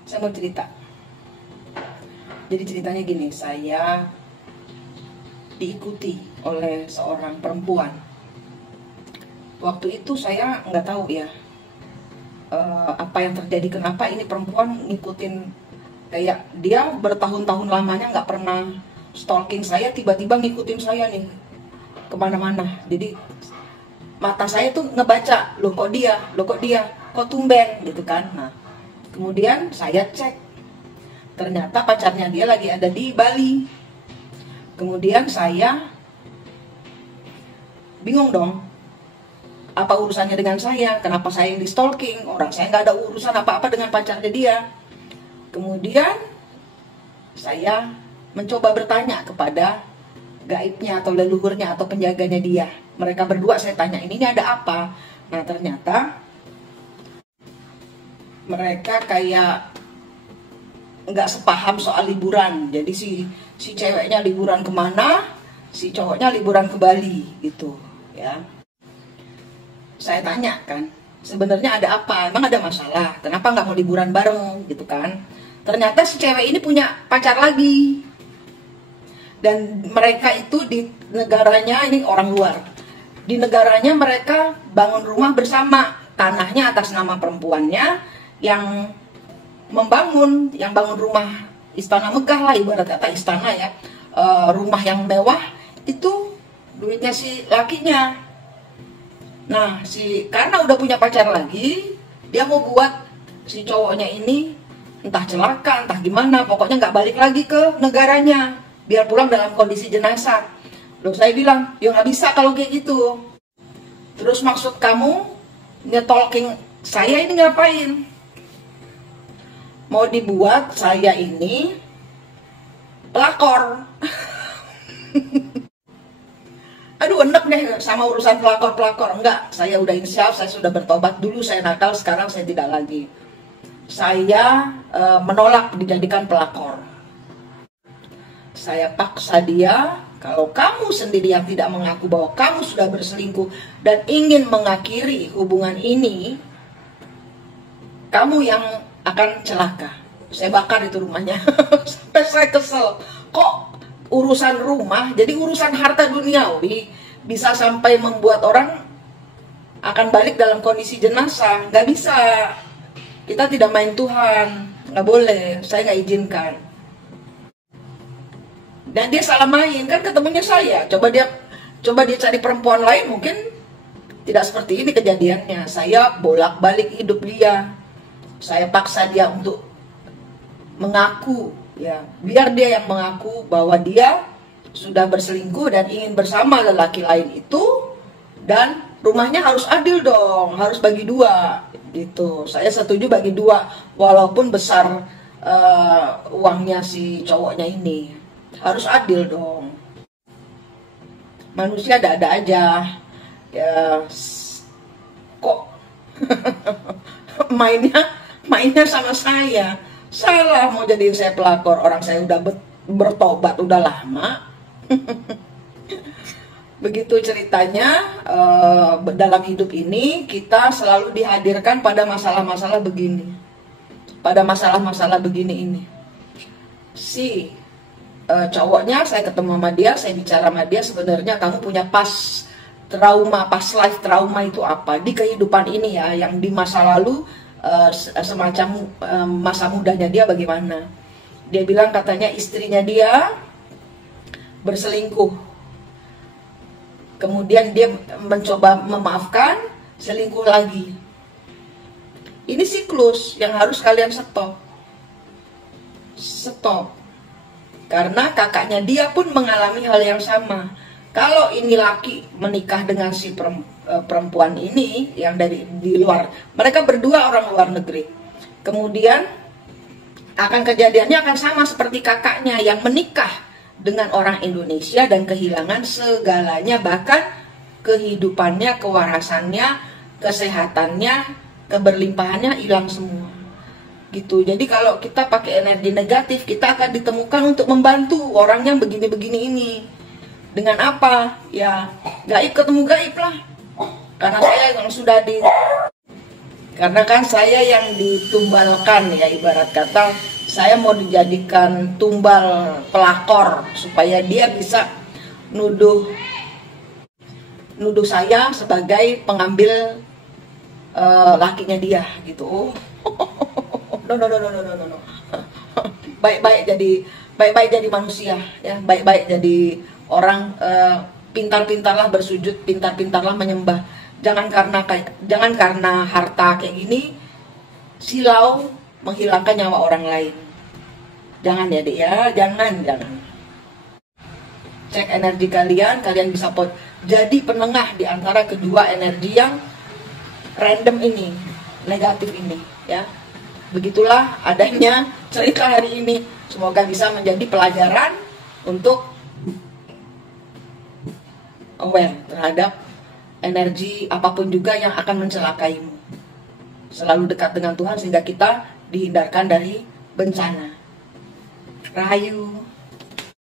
Saya mau cerita. Jadi ceritanya gini, saya diikuti oleh seorang perempuan. Waktu itu saya nggak tahu ya apa yang terjadi, kenapa ini perempuan ngikutin, kayak dia bertahun-tahun lamanya nggak pernah stalking saya, tiba-tiba ngikutin saya nih kemana-mana. Jadi mata saya tuh ngebaca, loh kok dia, kok tumben gitu kan. Nah, kemudian saya cek, ternyata pacarnya dia lagi ada di Bali. Kemudian saya bingung dong, apa urusannya dengan saya, kenapa saya yang di stalking, orang saya nggak ada urusan apa-apa dengan pacarnya dia. Kemudian saya mencoba bertanya kepada gaibnya atau leluhurnya atau penjaganya dia. Mereka berdua saya tanya, ini ada apa? Nah, ternyata mereka kayak nggak sepaham soal liburan. Jadi si ceweknya liburan kemana, si cowoknya liburan ke Bali gitu ya. Saya tanya kan, sebenarnya ada apa? Emang ada masalah? Kenapa nggak mau liburan bareng gitu kan? Ternyata si cewek ini punya pacar lagi. Dan mereka itu di negaranya, ini orang luar, di negaranya mereka bangun rumah bersama, tanahnya atas nama perempuannya, yang bangun rumah istana megah lah, ibarat kata istana ya, rumah yang mewah itu duitnya si lakinya. Nah, karena udah punya pacar lagi, dia mau buat si cowoknya ini entah celaka, entah gimana, pokoknya nggak balik lagi ke negaranya, biar pulang dalam kondisi jenazah. Loh, saya bilang, ya nggak bisa kalau kayak gitu. Terus maksud kamu nge-talking saya ini ngapain? Mau dibuat saya ini pelakor. Aduh, enek deh sama urusan pelakor-pelakor. Enggak, saya udah insyaf, saya sudah bertobat. Dulu saya nakal, sekarang saya tidak lagi. Saya menolak dijadikan pelakor. Saya paksa dia, kalau kamu sendiri yang tidak mengaku bahwa kamu sudah berselingkuh dan ingin mengakhiri hubungan ini, kamu yang akan celaka. Saya bakar itu rumahnya. Sampai saya kesel. Kok urusan rumah jadi urusan harta duniawi, bisa sampai membuat orang akan balik dalam kondisi jenazah? Nggak bisa. Kita tidak main Tuhan, nggak boleh. Saya nggak izinkan. Dan dia salah main, kan ketemunya saya. Coba dia cari perempuan lain, mungkin tidak seperti ini kejadiannya. Saya bolak-balik hidup dia. Saya paksa dia untuk mengaku, ya, biar dia yang mengaku bahwa dia sudah berselingkuh dan ingin bersama lelaki lain itu, dan rumahnya harus adil dong, harus bagi dua gitu. Saya setuju bagi dua, walaupun besar uangnya si cowoknya ini, harus adil dong. Manusia ada-ada aja ya, kok mainnya sama saya. Salah mau jadiin saya pelakor, orang saya udah bertobat udah lama. Begitu ceritanya. Dalam hidup ini kita selalu dihadirkan pada masalah-masalah begini, pada masalah-masalah begini ini. Si cowoknya, saya ketemu sama dia, saya bicara sama dia, sebenarnya kamu punya past life trauma itu apa di kehidupan ini ya, yang di masa lalu, semacam masa mudanya dia bagaimana. Dia bilang katanya istrinya dia berselingkuh, kemudian dia mencoba memaafkan, selingkuh lagi. Ini siklus yang harus kalian stop. Karena kakaknya dia pun mengalami hal yang sama. Kalau ini laki menikah dengan si perempuan ini yang di luar, mereka berdua orang luar negeri, kemudian kejadiannya akan sama seperti kakaknya yang menikah dengan orang Indonesia dan kehilangan segalanya, bahkan kehidupannya, kewarasannya, kesehatannya, keberlimpahannya hilang semua gitu. Jadi kalau kita pakai energi negatif, kita akan ditemukan untuk membantu orang yang begini-begini ini. Dengan apa? Ya gaib ketemu gaib lah. Karena saya yang sudah Karena kan saya yang ditumbalkan, ya ibarat kata saya mau dijadikan tumbal pelakor supaya dia bisa nuduh saya sebagai pengambil lakinya dia gitu. Oh, no. Baik-baik jadi manusia, ya, baik-baik jadi orang, pintar-pintarlah bersujud, pintar-pintarlah menyembah. Jangan karena harta kayak gini silau menghilangkan nyawa orang lain. Jangan ya, Dek, ya, jangan. Cek energi kalian bisa jadi penengah di antara kedua energi yang random ini, negatif ini, ya. Begitulah adanya cerita hari ini. Semoga bisa menjadi pelajaran untuk aware terhadap energi apapun juga yang akan mencelakaimu. Selalu dekat dengan Tuhan sehingga kita dihindarkan dari bencana. Rahayu.